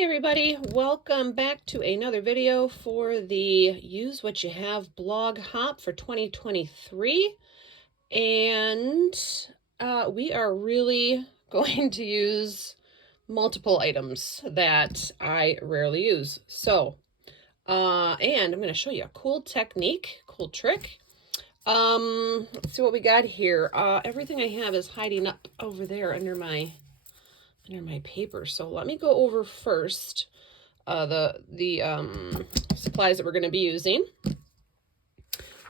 Hi everybody, welcome back to another video for the Use What You Have blog hop for 2023. And we are really going to use multiple items that I rarely use. So, and I'm going to show you a cool technique, cool trick. Let's see what we got here. Everything I have is hiding up over there under my paper. So let me go over first the supplies that we're going to be using.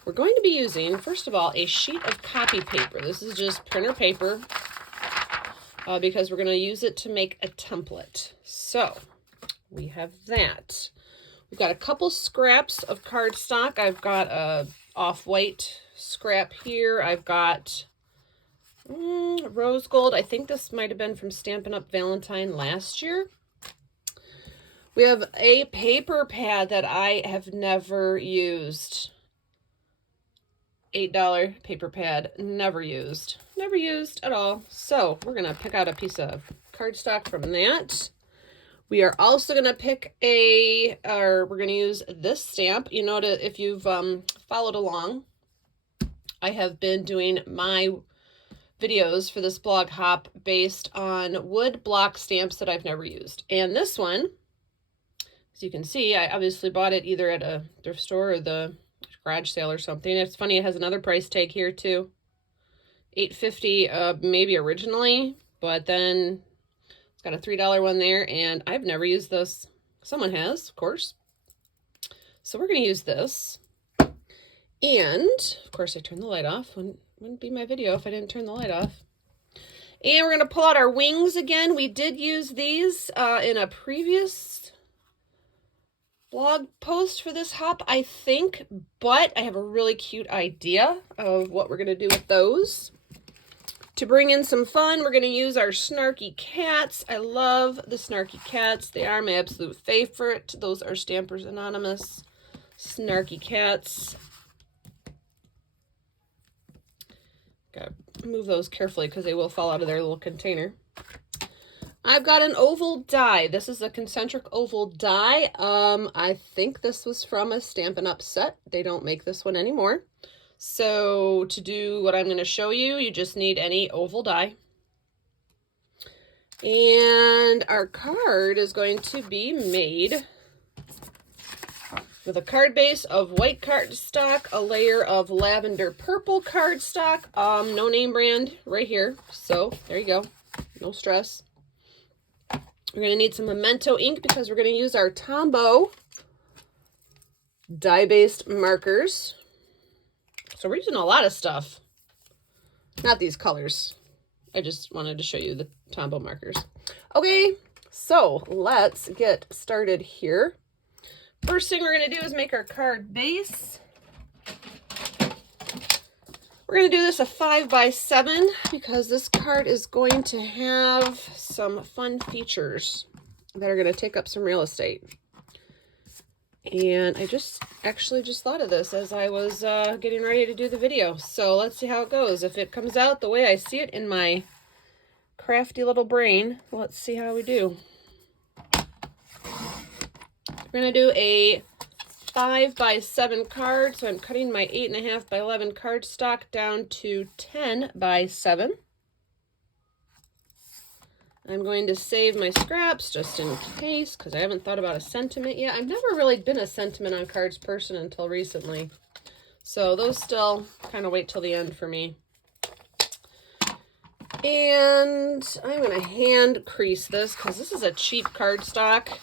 We're going to be using, first of all, a sheet of copy paper. This is just printer paper because we're going to use it to make a template. So we have that. We've got a couple scraps of cardstock. I've got a off-white scrap here. I've got rose gold. I think this might have been from Stampin' Up! Valentine last year. We have a paper pad that I have never used. $8 paper pad, never used at all. So we're gonna pick out a piece of cardstock from that. We are also gonna pick we're gonna use this stamp. You know, if you've followed along, I have been doing my videos for this blog hop based on wood block stamps that I've never used. And this one, as you can see, I obviously bought it either at a thrift store or the garage sale or something. It's funny, it has another price tag here too. $8.50 maybe originally, but then it's got a $3 one there, and I've never used this. Someone has, of course. So we're going to use this. And of course I turned the light off. Wouldn't be my video if I didn't turn the light off. And we're going to pull out our wings again. We did use these in a previous blog post for this hop, I think, but I have a really cute idea of what we're going to do with those. To bring in some fun, we're going to use our snarky cats. I love the snarky cats. They are my absolute favorite. Those are Stampers Anonymous snarky cats. Gotta move those carefully because they will fall out of their little container. I've got an oval die. This is a concentric oval die. I think this was from a Stampin' Up! Set. They don't make this one anymore. So to do what I'm going to show you, you just need any oval die. And our card is going to be made with a card base of white cardstock, a layer of lavender purple cardstock, no name brand right here. So there you go, no stress. We're going to need some Memento ink because we're going to use our Tombow dye-based markers. So we're using a lot of stuff. Not these colors. I just wanted to show you the Tombow markers. Okay, so let's get started here. First thing we're going to do is make our card base. We're going to do this a 5x7 because this card is going to have some fun features that are going to take up some real estate. And I actually just thought of this as I was getting ready to do the video. So let's see how it goes. If it comes out the way I see it in my crafty little brain, let's see how we do. We're going to do a 5x7 card, so I'm cutting my 8.5x11 cardstock down to 10x7. I'm going to save my scraps just in case, because I haven't thought about a sentiment yet. I've never really been a sentiment on cards person until recently. So those still kind of wait till the end for me. And I'm going to hand crease this because this is a cheap cardstock.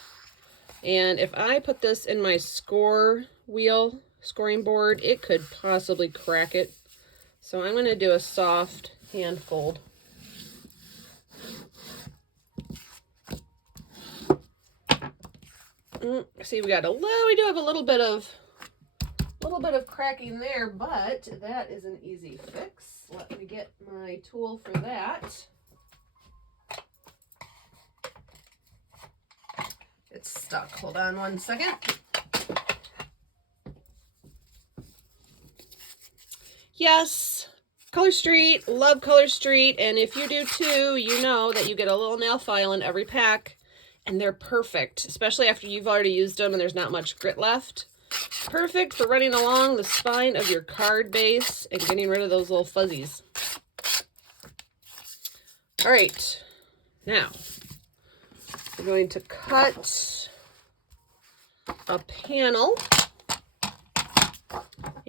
And if I put this in my scoring board, it could possibly crack it. So I'm going to do a soft hand fold. See, we do have a little bit of cracking there, but that is an easy fix. Let me get my tool for that. It's stuck. Hold on one second. Yes, Color Street, love Color Street, and if you do too, you know that you get a little nail file in every pack. and they're perfect, especially after you've already used them and there's not much grit left. Perfect for running along the spine of your card base and getting rid of those little fuzzies. All right, now we're going to cut a panel.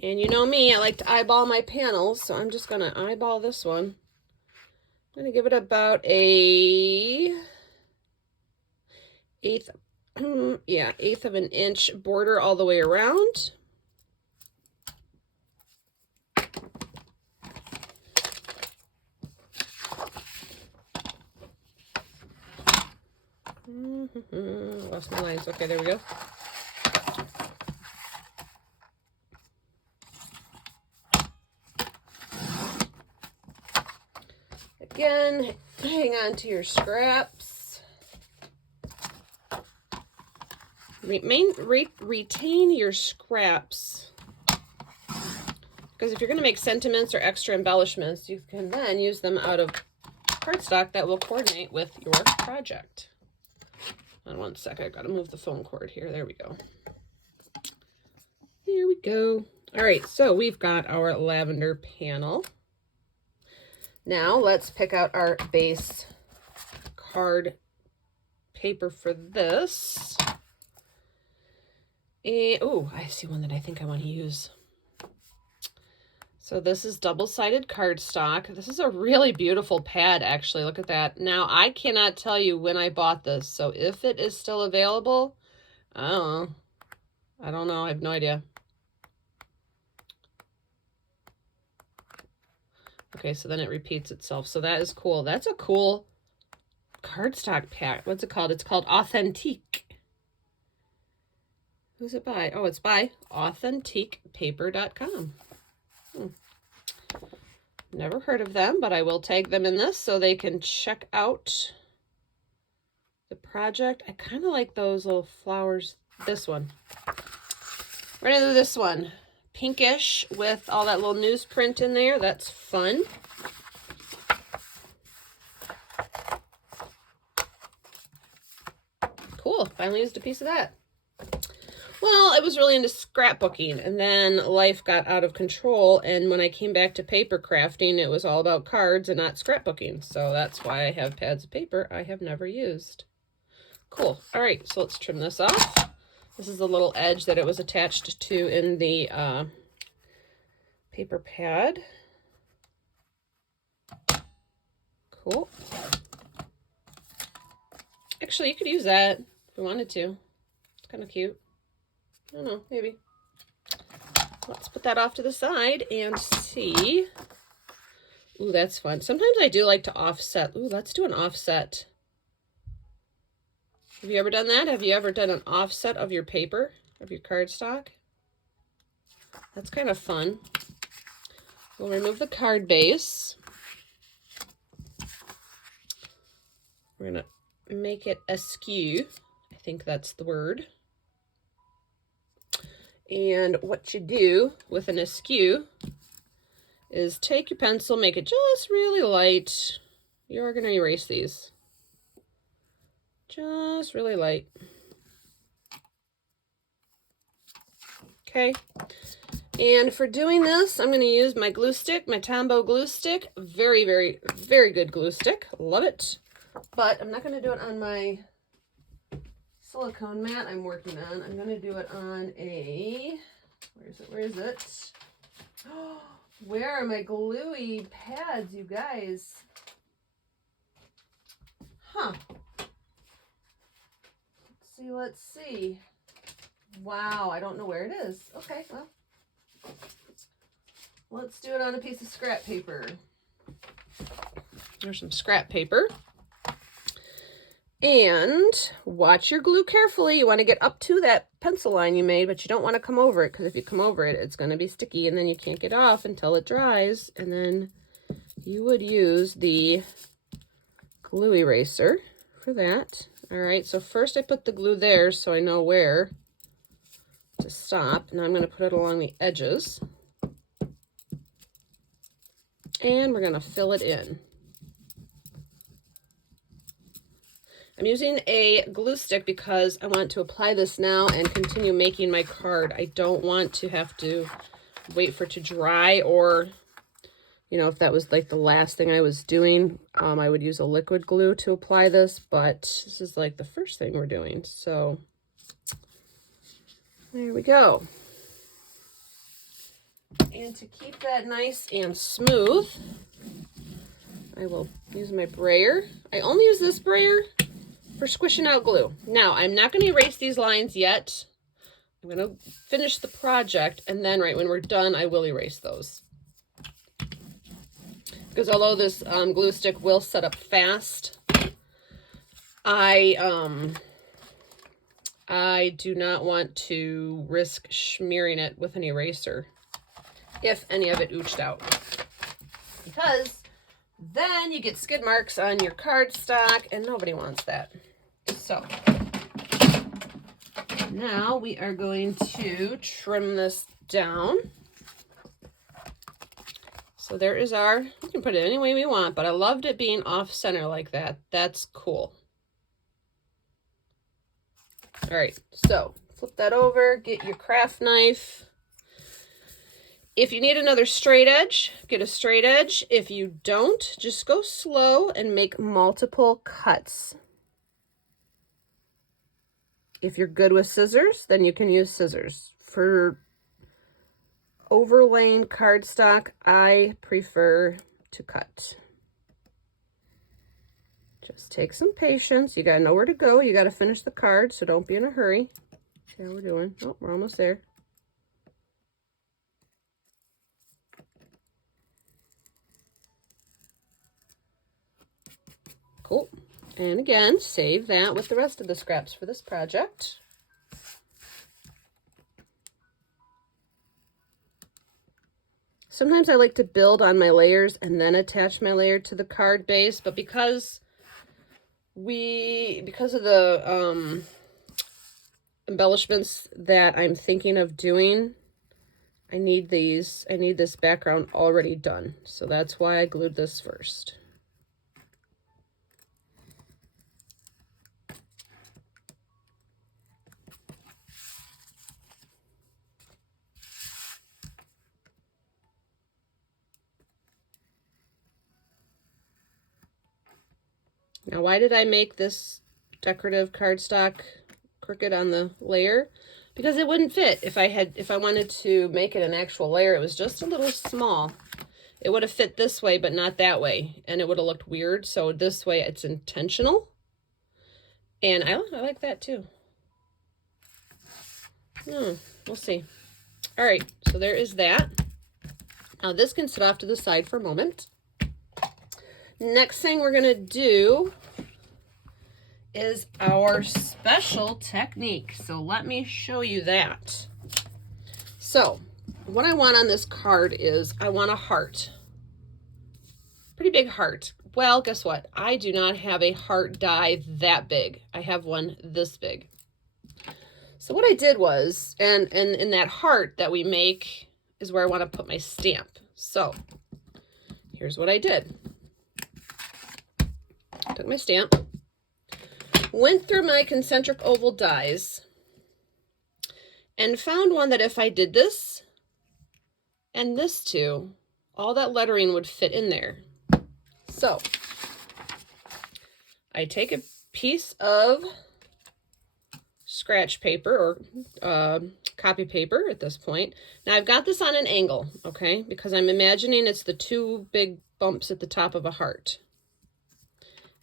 And you know me, I like to eyeball my panels, so I'm just going to eyeball this one. I'm going to give it about a eighth of an inch border all the way around. Lost my lines. Okay, there we go. Again, hang on to your scraps. Retain your scraps. Because if you're going to make sentiments or extra embellishments, you can then use them out of cardstock that will coordinate with your project. Hold on one sec, I've got to move the phone cord here. There we go. There we go. All right, so we've got our lavender panel. Now let's pick out our base card paper for this. And, oh, I see one that I think I want to use. So this is double-sided cardstock. This is a really beautiful pad, actually. Look at that. Now, I cannot tell you when I bought this, so if it is still available, I don't know. I have no idea. Okay, so then it repeats itself. So that is cool. That's a cool cardstock pack. What's it called? It's called Authentique. Who's it by? Oh, it's by AuthentiquePaper.com. Never heard of them, but I will tag them in this so they can check out the project. I kind of like those little flowers. This one. We're going to do this one. Pinkish with all that little newsprint in there. That's fun. Cool. Finally used a piece of that. Well, I was really into scrapbooking, and then life got out of control, and when I came back to paper crafting, it was all about cards and not scrapbooking. So that's why I have pads of paper I have never used. Cool. All right, so let's trim this off. This is the little edge that it was attached to in the paper pad. Cool. Actually, you could use that if you wanted to. It's kind of cute. I don't know, maybe. Let's put that off to the side and see. Ooh, that's fun. Sometimes I do like to offset. Ooh, let's do an offset. Have you ever done that? Have you ever done an offset of your paper, of your cardstock? That's kind of fun. We'll remove the card base. We're going to make it askew. I think that's the word. And what you do with an askew is take your pencil, make it just really light. You're going to erase these. Just really light. Okay. And for doing this, I'm going to use my glue stick, my Tombow glue stick. Very, very, very good glue stick. Love it. But I'm not going to do it on my silicone mat I'm working on. I'm going to do it on a, where is it? Where are my gluey pads, you guys? Huh. Let's see. Wow, I don't know where it is. Okay, well, let's do it on a piece of scrap paper. There's some scrap paper. And watch your glue carefully. You want to get up to that pencil line you made, but you don't want to come over it, because if you come over it, it's going to be sticky, and then you can't get off until it dries. And then you would use the glue eraser for that. All right, so first I put the glue there so I know where to stop. Now I'm going to put it along the edges. And we're going to fill it in. I'm using a glue stick because I want to apply this now and continue making my card. I don't want to have to wait for it to dry, or, you know, if that was like the last thing I was doing, I would use a liquid glue to apply this, but this is like the first thing we're doing. So there we go. And to keep that nice and smooth, I will use my brayer. I only use this brayer for squishing out glue. Now, I'm not going to erase these lines yet. I'm going to finish the project, and then right when we're done, I will erase those. Because although this glue stick will set up fast, I do not want to risk smearing it with an eraser if any of it ooched out. Because then you get skid marks on your cardstock, and nobody wants that. So now we are going to trim this down. So there is our, we can put it any way we want, but I loved it being off center like that. That's cool. All right, so flip that over, get your craft knife. If you need another straight edge, get a straight edge. If you don't, just go slow and make multiple cuts. If you're good with scissors, then you can use scissors. For overlaying cardstock, I prefer to cut. Just take some patience. You gotta know where to go. You gotta finish the card, so don't be in a hurry. See how we're doing? Oh, we're almost there. Cool. And again, save that with the rest of the scraps for this project. Sometimes I like to build on my layers and then attach my layer to the card base, but because of the embellishments that I'm thinking of doing, I need this background already done. So that's why I glued this first. Now, why did I make this decorative cardstock crooked on the layer? Because it wouldn't fit. If I wanted to make it an actual layer, it was just a little small. It would have fit this way, but not that way, and it would have looked weird. So this way, it's intentional, and I like that too. We'll see. All right, so there is that. Now this can sit off to the side for a moment. Next thing we're gonna do is our special technique. So let me show you that. So what I want on this card is I want a heart. Pretty big heart. Well, guess what? I do not have a heart die that big. I have one this big. So what I did was, and in that heart that we make is where I want to put my stamp. So here's what I did. Took my stamp, went through my concentric oval dies, and found one that if I did this and this too, all that lettering would fit in there. So I take a piece of scratch paper or copy paper at this point. Now I've got this on an angle, okay, because I'm imagining it's the two big bumps at the top of a heart.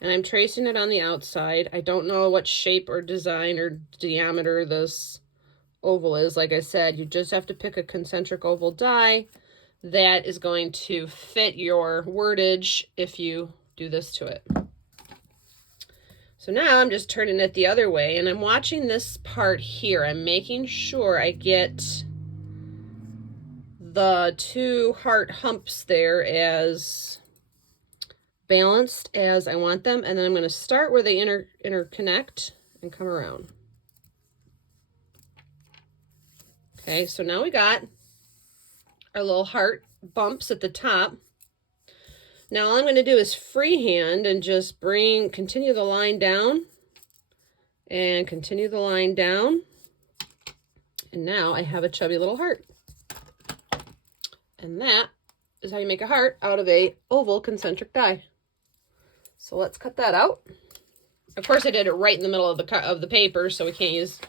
And I'm tracing it on the outside. I don't know what shape or design or diameter this oval is. Like I said, you just have to pick a concentric oval die that is going to fit your wordage if you do this to it. So now I'm just turning it the other way, and I'm watching this part here. I'm making sure I get the two heart humps there as balanced as I want them, and then I'm going to start where they interconnect and come around. Okay, so now we got our little heart bumps at the top. Now all I'm going to do is freehand and just continue the line down And continue the line down. And now I have a chubby little heart. And that is how you make a heart out of a oval concentric die. So let's cut that out. Of course, I did it right in the middle of the paper, so we can't use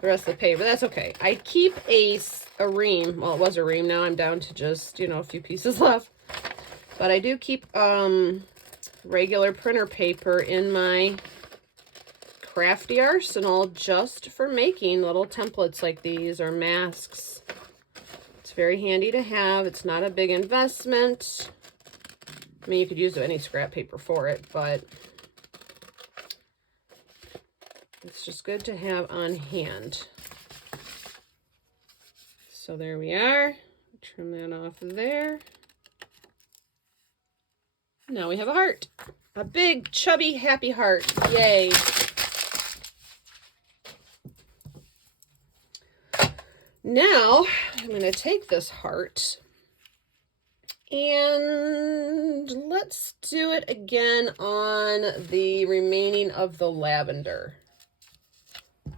the rest of the paper. That's okay. I keep a ream. Well, it was a ream. Now I'm down to just, you know, a few pieces left. But I do keep regular printer paper in my crafty arsenal just for making little templates like these or masks. It's very handy to have. It's not a big investment. I mean, you could use any scrap paper for it, but it's just good to have on hand. So there we are. Trim that off there. Now we have a heart. A big, chubby, happy heart. Yay. Now, I'm going to take this heart and let's do it again on the remaining of the lavender.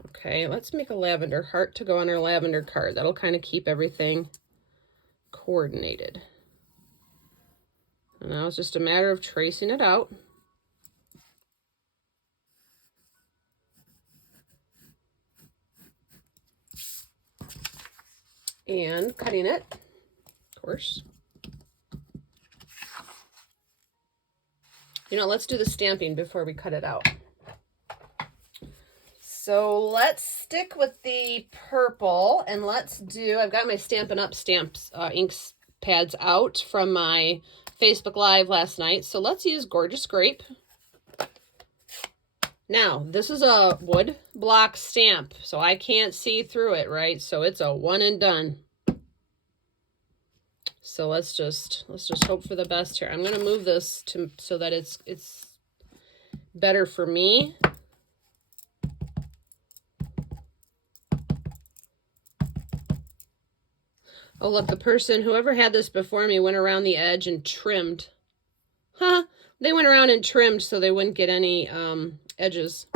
Okay, let's make a lavender heart to go on our lavender card. That'll kind of keep everything coordinated. And now it's just a matter of tracing it out. And cutting it, of course. You know, let's do the stamping before we cut it out. So let's stick with the purple and let's do, I've got my Stampin' Up! Stamps, ink pads out from my Facebook Live last night. So let's use Gorgeous Grape. Now, this is a wood block stamp, so I can't see through it, right? So it's a one and done. So let's just hope for the best here. I'm going to move this so that it's better for me. Oh, look, the person, whoever had this before me, went around the edge and trimmed. Huh? They went around and trimmed so they wouldn't get any edges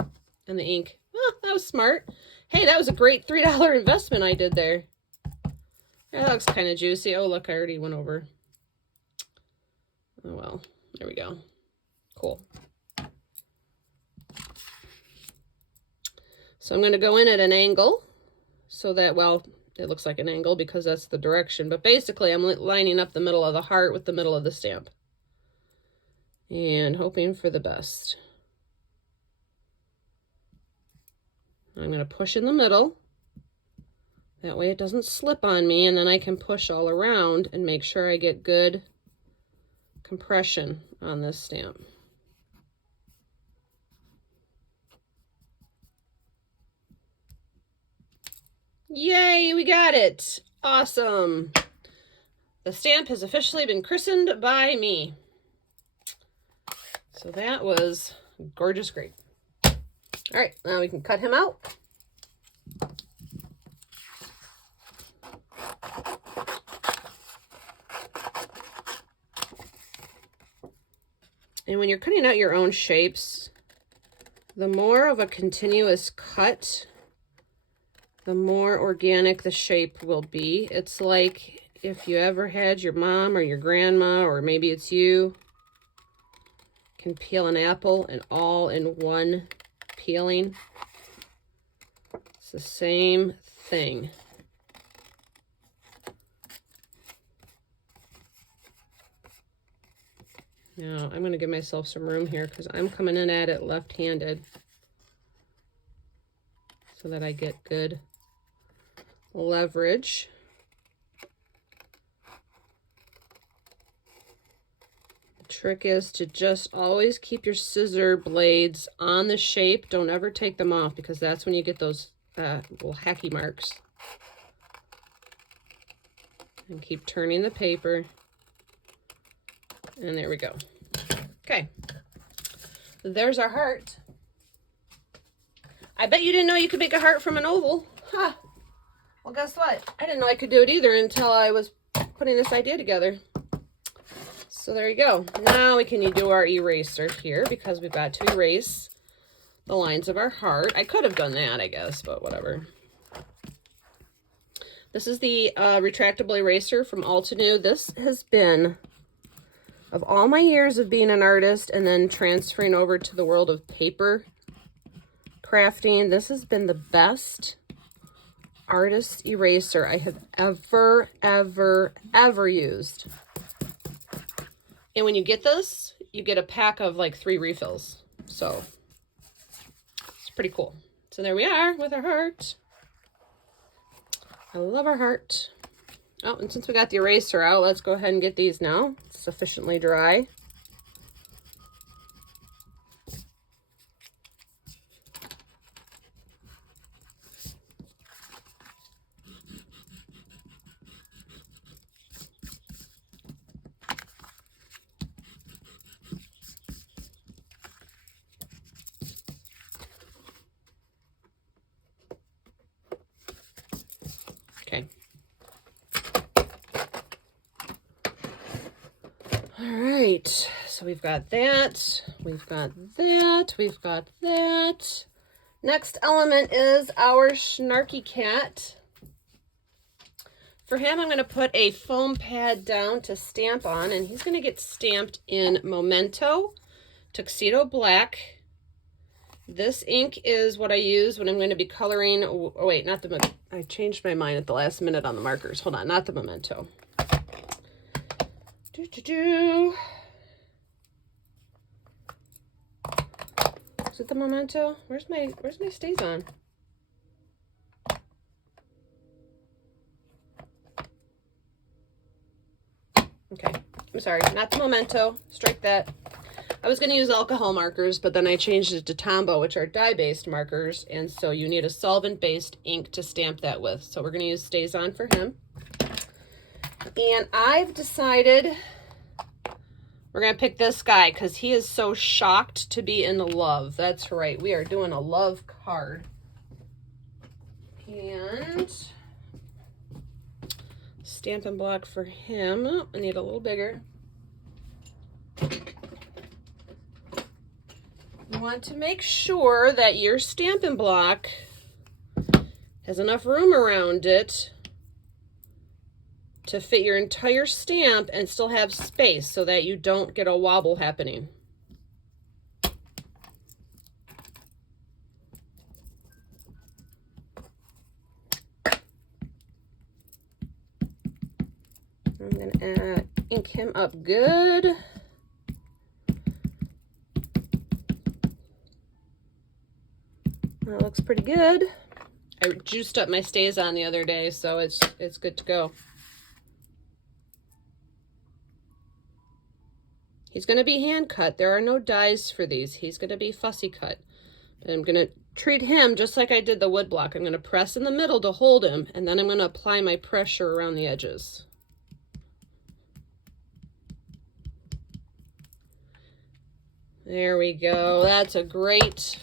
in the ink. Oh, that was smart. Hey, that was a great $3 investment I did there. Yeah, that looks kind of juicy. Oh, look, I already went over. Oh, well, there we go. Cool. So I'm going to go in at an angle so that, well, it looks like an angle because that's the direction. But basically, I'm lining up the middle of the heart with the middle of the stamp. And hoping for the best. I'm going to push in the middle. That way it doesn't slip on me, and then I can push all around and make sure I get good compression on this stamp. Yay, we got it. Awesome. The stamp has officially been christened by me. So that was Gorgeous Grape. All right, now we can cut him out. And when you're cutting out your own shapes, the more of a continuous cut, the more organic the shape will be. It's like if you ever had your mom or your grandma, or maybe it's you, can peel an apple and all in one peeling. It's the same thing. Now, I'm going to give myself some room here because I'm coming in at it left-handed so that I get good leverage. The trick is to just always keep your scissor blades on the shape. Don't ever take them off because that's when you get those little hacky marks. And keep turning the paper. And there we go. Okay. There's our heart. I bet you didn't know you could make a heart from an oval. Huh. Well, guess what? I didn't know I could do it either until I was putting this idea together. So there you go. Now we can do our eraser here because we've got to erase the lines of our heart. I could have done that, I guess, but whatever. This is the retractable eraser from Altenew. This has been, of all my years of being an artist and then transferring over to the world of paper crafting, this has been the best artist eraser I have ever used. And when you get this, you get a pack of like 3 refills. So it's pretty cool. So there we are with our heart. I love our heart. Oh, and since we got the eraser out, let's go ahead and get these now. It's sufficiently dry. Okay. All right, so we've got that, we've got that, we've got that. Next element is our Snarky Cat. For him, I'm going to put a foam pad down to stamp on, and he's going to get stamped in Memento Tuxedo Black. This ink is what I use when I'm going to be coloring. Oh, wait, not the, I changed my mind at the last minute on the markers. Hold on, not the Memento. Is it the Memento? Where's my StazOn? Okay, I'm sorry, not the Memento. Strike that. I was going to use alcohol markers, but then I changed it to Tombow, which are dye-based markers, and so you need a solvent-based ink to stamp that with. So we're going to use StazOn for him. And I've decided we're going to pick this guy because he is so shocked to be in love. That's right, we are doing a love card. And Stampin' Block for him. Oh, I need a little bigger. You want to make sure that your Stampin' Block has enough room around it to fit your entire stamp and still have space so that you don't get a wobble happening. I'm going to ink him up good. That looks pretty good. I juiced up my StazOn the other day, so it's good to go. He's going to be hand cut. There are no dies for these. He's going to be fussy cut. But I'm going to treat him just like I did the wood block. I'm going to press in the middle to hold him, and then I'm going to apply my pressure around the edges. There we go. That's a great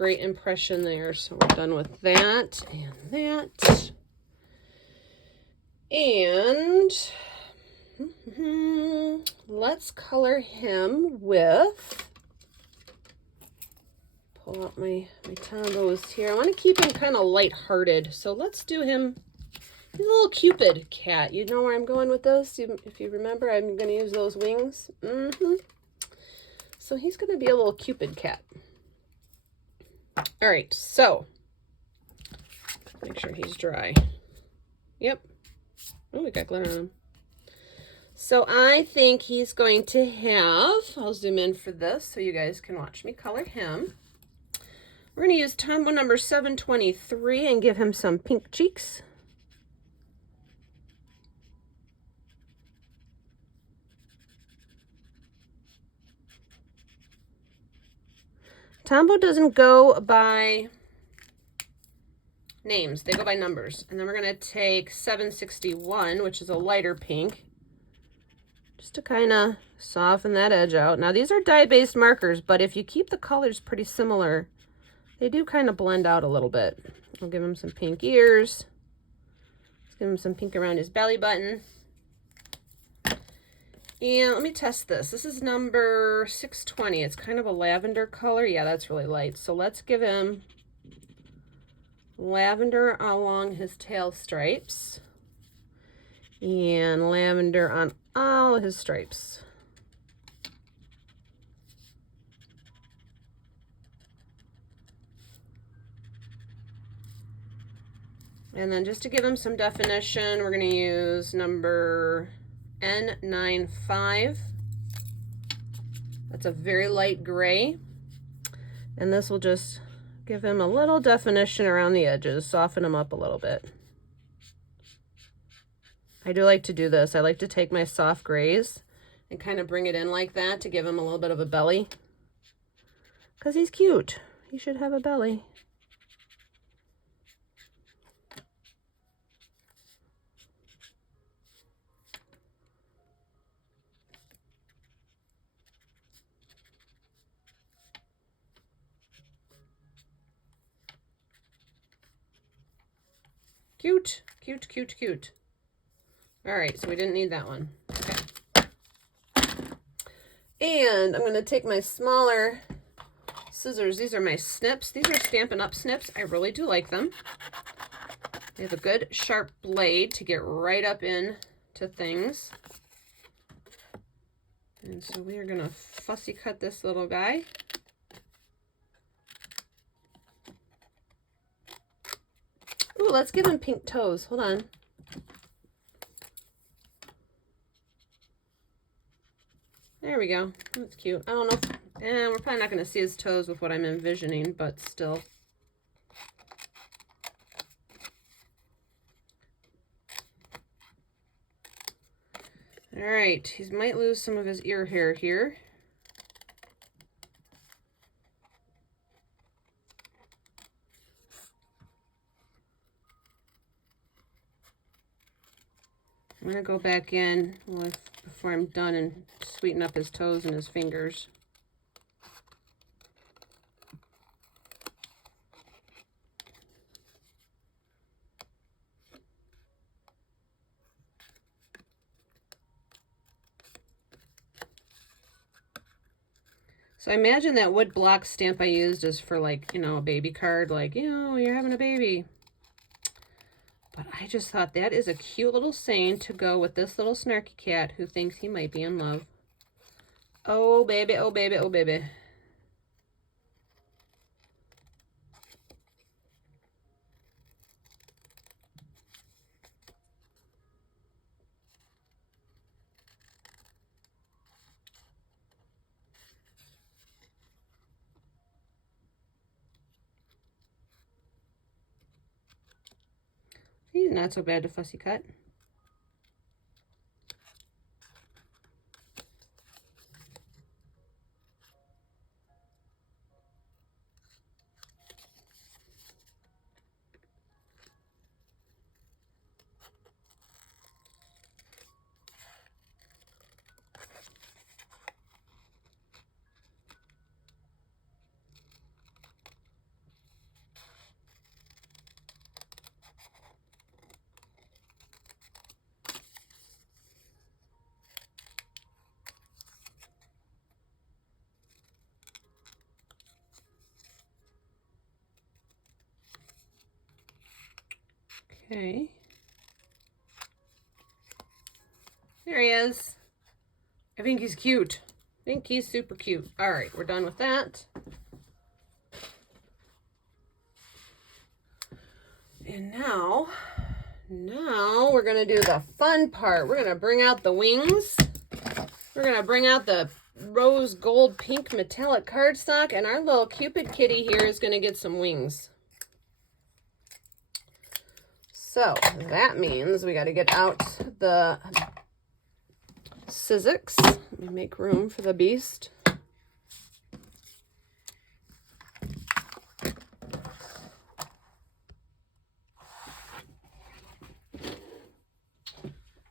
impression there. So we're done with that and that. And let's color him with, pull out my Tombows here. I want to keep him kind of lighthearted. So let's do him, he's a little Cupid cat. You know where I'm going with this? If you remember, I'm going to use those wings. So he's going to be a little Cupid cat. All right, so make sure he's dry. Yep. Oh, we got glitter on him. So I think he's going to have, I'll zoom in for this so you guys can watch me color him. We're going to use Tombow number 723 and give him some pink cheeks. Tombow doesn't go by names, they go by numbers. And then we're going to take 761, which is a lighter pink, just to kind of soften that edge out. Now these are dye-based markers, but if you keep the colors pretty similar, they do kind of blend out a little bit. I'll give him some pink ears. Let's give him some pink around his belly button. And let me test this. This is number 620. It's kind of a lavender color. Yeah, that's really light. So let's give him lavender along his tail stripes and lavender on all his stripes. And then just to give him some definition, we're going to use number N95. That's a very light gray. And this will just give him a little definition around the edges, soften him up a little bit. I do like to do this. I like to take my soft grays and kind of bring it in like that to give him a little bit of a belly. Because he's cute. He should have a belly. Cute, cute, cute, cute. All right, so we didn't need that one. Okay. And I'm going to take my smaller scissors. These are my snips. These are Stampin' Up! Snips. I really do like them. They have a good sharp blade to get right up in to things. And so we are going to fussy cut this little guy. Ooh, let's give him pink toes. Hold on. There we go. That's cute. I don't know. We're probably not going to see his toes with what I'm envisioning, but still. All right. He might lose some of his ear hair here. I'm going to go back in before I'm done and sweeten up his toes and his fingers. So I imagine that wood block stamp I used is for, like, you know, a baby card, like, you know, you're having a baby. But I just thought that is a cute little saying to go with this little snarky cat who thinks he might be in love. Oh, baby, oh, baby, oh, baby. He's not so bad to fussy cut. Okay. There he is. I think he's cute. I think he's super cute. All right, we're done with that. And now we're going to do the fun part. We're going to bring out the wings. We're going to bring out the rose gold pink metallic cardstock, and our little Cupid kitty here is going to get some wings. So that means we got to get out the Sizzix. Let me make room for the beast.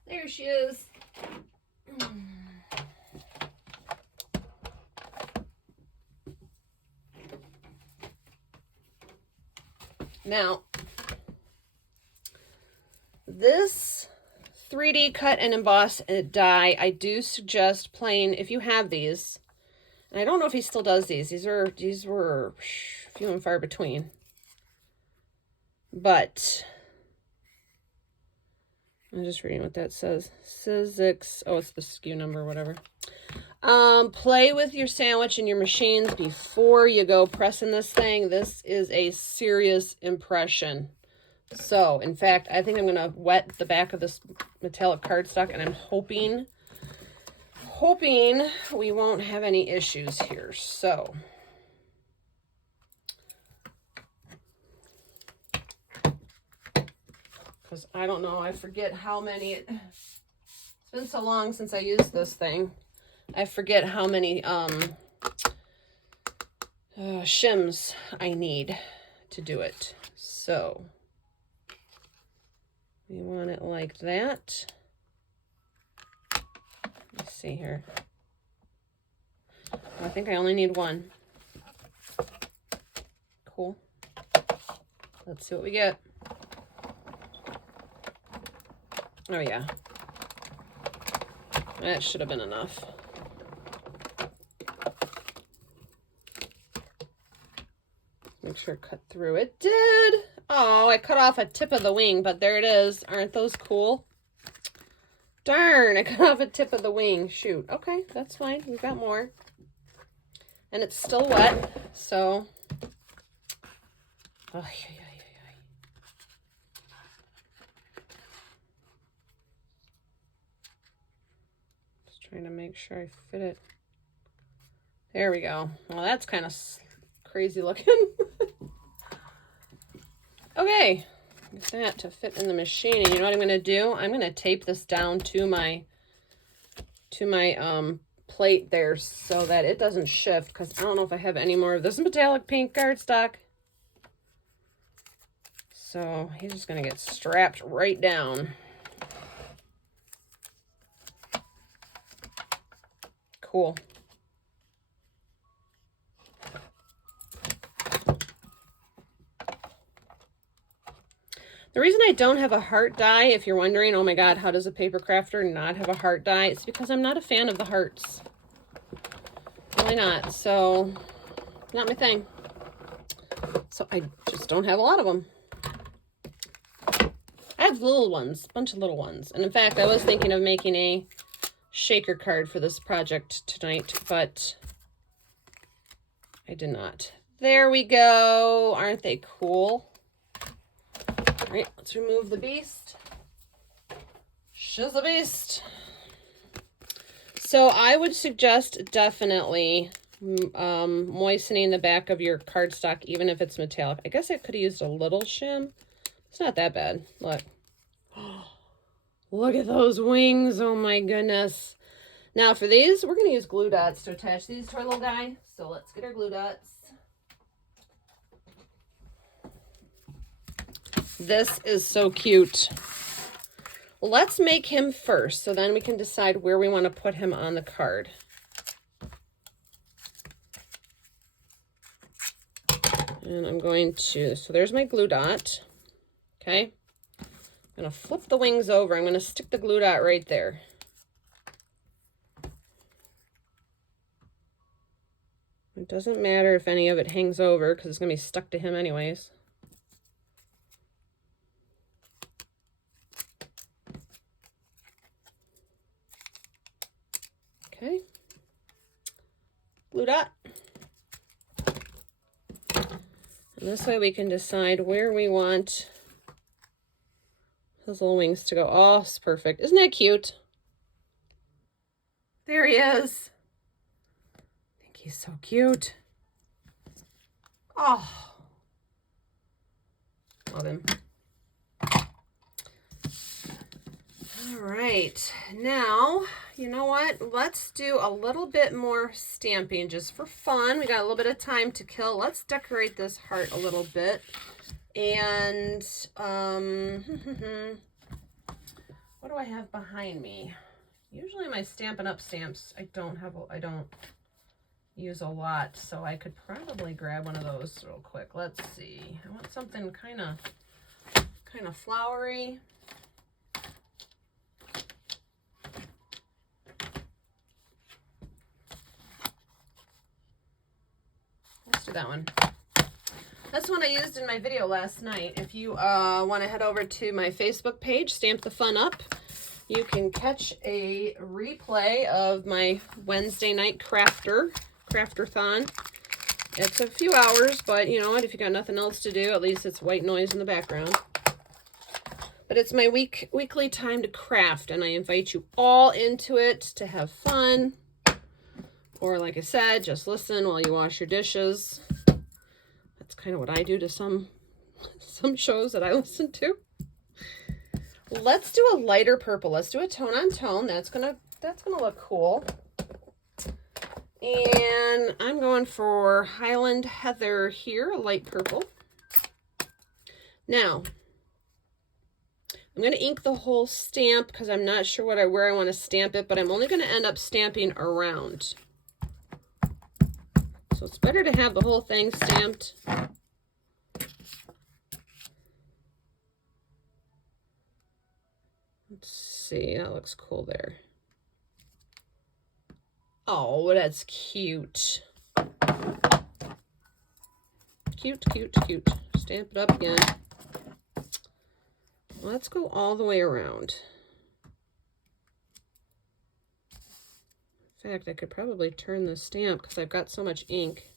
There she is. Now, this 3D cut and emboss die, I do suggest playing, if you have these, and I don't know if he still does these. These were few and far between. But I'm just reading what that says. Sizzix. Oh, it's the SKU number, whatever. Play with your sandwich and your machines before you go pressing this thing. This is a serious impression. So, in fact, I think I'm going to wet the back of this metallic cardstock, and I'm hoping we won't have any issues here. So, because I don't know, I forget how many, it's been so long since I used this thing. I forget how many shims I need to do it. So, we want it like that. Let's see here. I think I only need one. Cool. Let's see what we get. Oh yeah. That should have been enough. Make sure it cut through. It did! Oh, I cut off a tip of the wing, but there it is. Aren't those cool? Darn, I cut off a tip of the wing. Shoot. Okay, that's fine. We've got more. And it's still wet, so... Oh, yeah. Just trying to make sure I fit it. There we go. Well, that's kind of crazy looking. Okay, get that to fit in the machine. And you know what I'm going to do? I'm going to tape this down to my plate there so that it doesn't shift, because I don't know if I have any more of this metallic pink cardstock. So he's just going to get strapped right down. Cool. The reason I don't have a heart die, if you're wondering, oh my God, how does a paper crafter not have a heart die? It's because I'm not a fan of the hearts. Really not. So, not my thing. So I just don't have a lot of them. I have little ones, a bunch of little ones. And in fact, I was thinking of making a shaker card for this project tonight, but I did not. There we go. Aren't they cool? All right, let's remove the beast. She's a beast. So I would suggest definitely moistening the back of your cardstock, even if it's metallic. I guess I could have used a little shim. It's not that bad. Look. Look at those wings. Oh my goodness. Now for these, we're going to use glue dots to attach these to our little guy. So let's get our glue dots. This is so cute. Let's make him first, so then we can decide where we want to put him on the card. And I'm going to, so there's my glue dot. Okay. I'm going to flip the wings over. I'm going to stick the glue dot right there. It doesn't matter if any of it hangs over, because it's going to be stuck to him anyways. Okay, glue dot. And this way we can decide where we want his little wings to go. Oh, it's perfect. Isn't that cute? There he is. I think he's so cute. Oh, love him. All right, now, you know what? Let's do a little bit more stamping just for fun. We got a little bit of time to kill. Let's decorate this heart a little bit. And, what do I have behind me? Usually my Stampin' Up! Stamps, I don't use a lot, so I could probably grab one of those real quick. Let's see. I want something kind of flowery. to that one. That's one I used in my video last night. If you want to head over to my Facebook page, Stamp the Fun Up, you can catch a replay of my Wednesday night crafter-thon. It's a few hours, but you know what? If you got nothing else to do, at least it's white noise in the background. But it's my weekly time to craft, and I invite you all into it to have fun. Or like I said, just listen while you wash your dishes. That's kind of what I do to some shows that I listen to. Let's do a lighter purple. Let's do a tone on tone. That's gonna look cool. And I'm going for Highland Heather here, a light purple. Now, I'm going to ink the whole stamp because I'm not sure where I want to stamp it, but I'm only going to end up stamping around. So it's better to have the whole thing stamped. Let's see, that looks cool there. Oh, that's cute. Cute, cute, cute. Stamp it up again. Let's go all the way around. In fact, I could probably turn the stamp because I've got so much ink.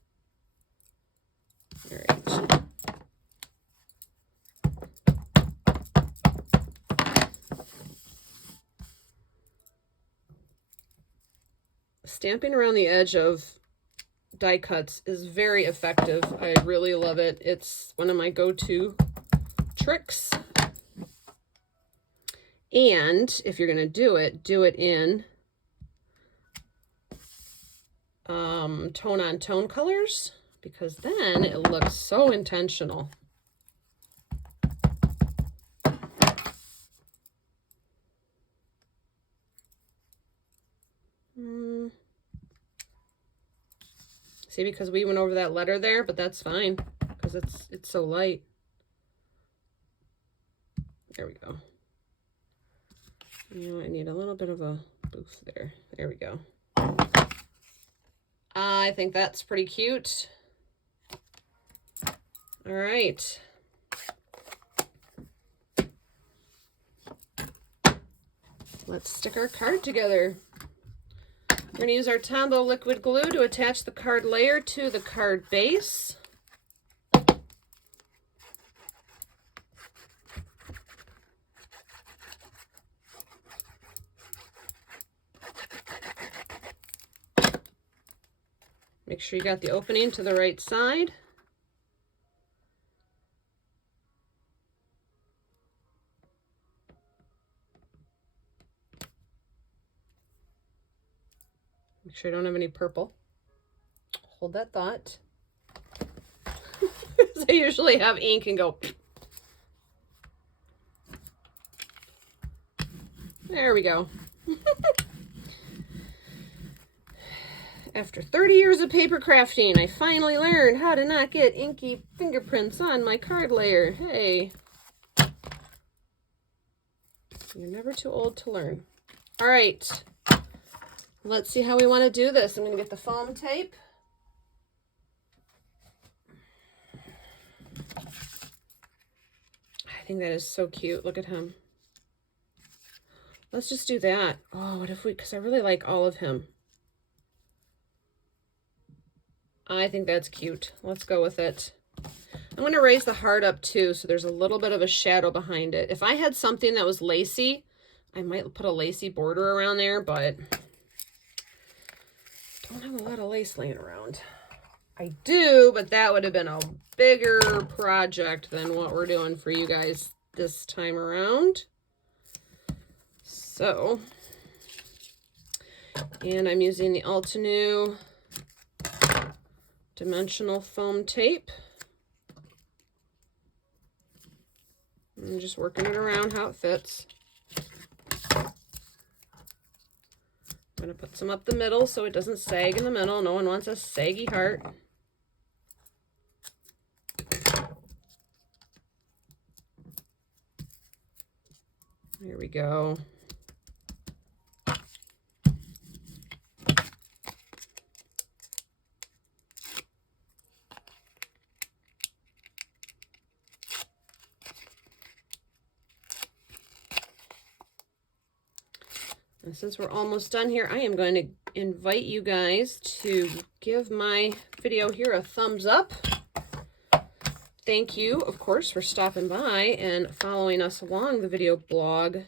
All right. Stamping around the edge of die cuts is very effective. I really love it. It's one of my go-to tricks. And if you're going to do it in tone-on-tone colors, because then it looks so intentional. See, because we went over that letter there, but that's fine because it's so light. There we go. You know, I need a little bit of a boof there. There we go. I think that's pretty cute. All right. Let's stick our card together. We're going to use our Tombow liquid glue to attach the card layer to the card base. Make sure you got the opening to the right side. Make sure I don't have any purple. Hold that thought. I usually have ink and go. There we go. After 30 years of paper crafting, I finally learned how to not get inky fingerprints on my card layer. Hey. You're never too old to learn. All right. Let's see how we want to do this. I'm going to get the foam tape. I think that is so cute. Look at him. Let's just do that. Oh, what if we, because I really like all of him. I think that's cute. Let's go with it. I'm going to raise the heart up too, so there's a little bit of a shadow behind it. If I had something that was lacy, I might put a lacy border around there, but I don't have a lot of lace laying around. I do, but that would have been a bigger project than what we're doing for you guys this time around. So, and I'm using the Altenew dimensional foam tape. I'm just working it around how it fits. I'm going to put some up the middle so it doesn't sag in the middle. No one wants a saggy heart. There we go. And since we're almost done here, I am going to invite you guys to give my video here a thumbs up. Thank you, of course, for stopping by and following us along the video blog.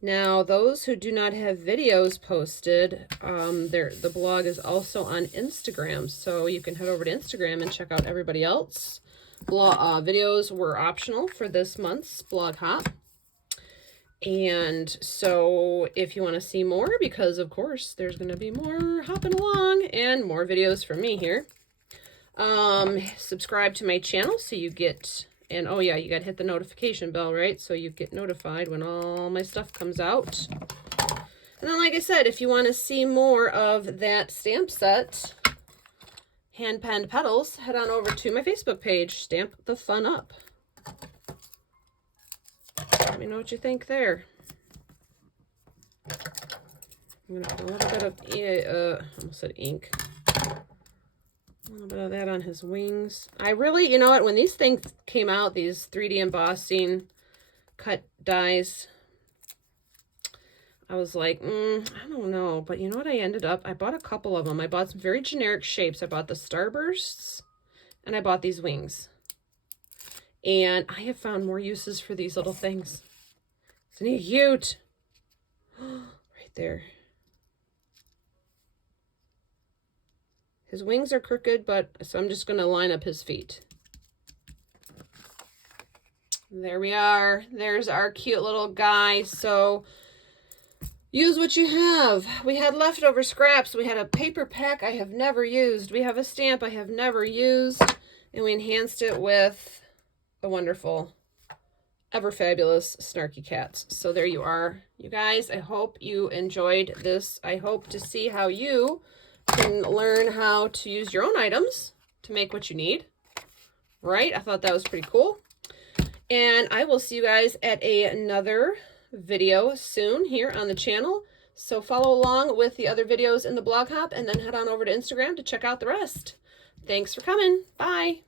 Now, those who do not have videos posted, the blog is also on Instagram, so you can head over to Instagram and check out everybody else. Videos were optional for this month's blog hop. And so if you want to see more, because of course there's going to be more hopping along and more videos from me here, subscribe to my channel so you get, and oh yeah, you got to hit the notification bell, right? So you get notified when all my stuff comes out. And then, like I said, if you want to see more of that stamp set, hand-penned petals, head on over to my Facebook page, Stamp the Fun Up. Let me know what you think there. I'm going to put a little bit of, almost said ink. A little bit of that on his wings. I really, you know what, when these things came out, these 3D embossing cut dies, I was like, I don't know. But you know what I ended up? I bought a couple of them. I bought some very generic shapes. I bought the Starbursts, and I bought these wings. And I have found more uses for these little things. Isn't he cute? Right there. His wings are crooked, so I'm just going to line up his feet. There we are. There's our cute little guy. So use what you have. We had leftover scraps. We had a paper pack I have never used. We have a stamp I have never used. And we enhanced it with the wonderful, ever fabulous Snarky Cats. So there you are, you guys. I hope you enjoyed this. I hope to see how you can learn how to use your own items to make what you need. Right? I thought that was pretty cool. And I will see you guys at another video soon here on the channel. So follow along with the other videos in the blog hop and then head on over to Instagram to check out the rest. Thanks for coming. Bye.